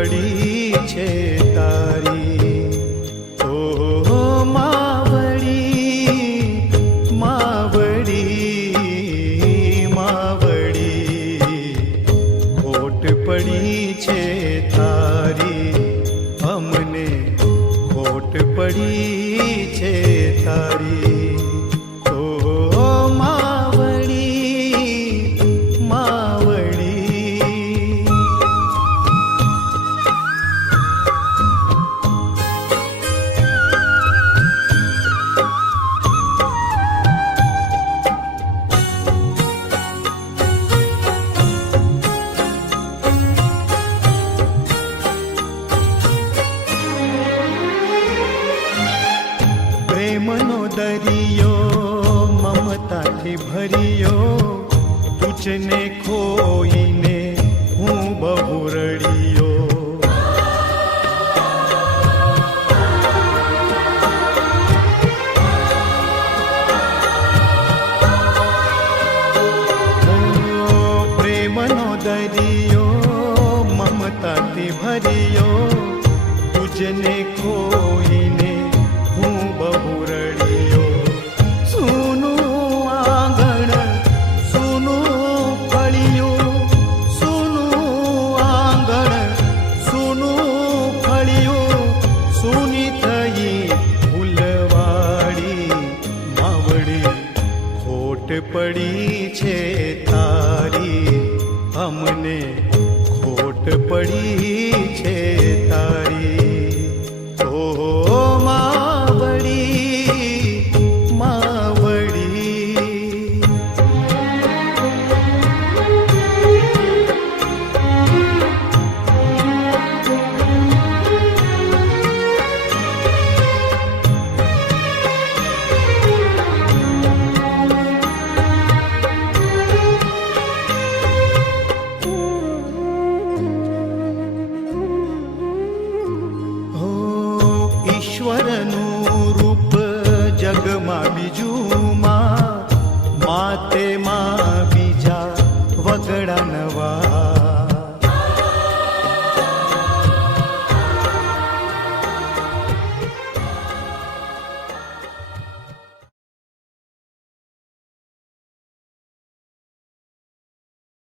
પડી છે તારી. ઓ માવડી માવડી માવડી, ખોટ પડી છે તારી, અમને ખોટ પડી છે તારી. પ્રેમનો દરિયો મમતાથી ભર્યો, તુજને ખોઈને હું બહુ રડ્યો. પ્રેમનો દરિયો મમતાથી ભર્યો, તુજને ખોઈને હું બહુ રડ્યો. સૂનું આંગણ સૂનું ફળિયું, સૂનું આંગણ સૂનું ફળિયું, સૂની થઈ ફૂલવાડી. માવડી ખોટ પડી છે તારી, અમને ખોટ પડી છે તારી. ઈશ્વરનું રૂપ જગમાં બીજું માં, માતે માં બીજા વગડા નવા.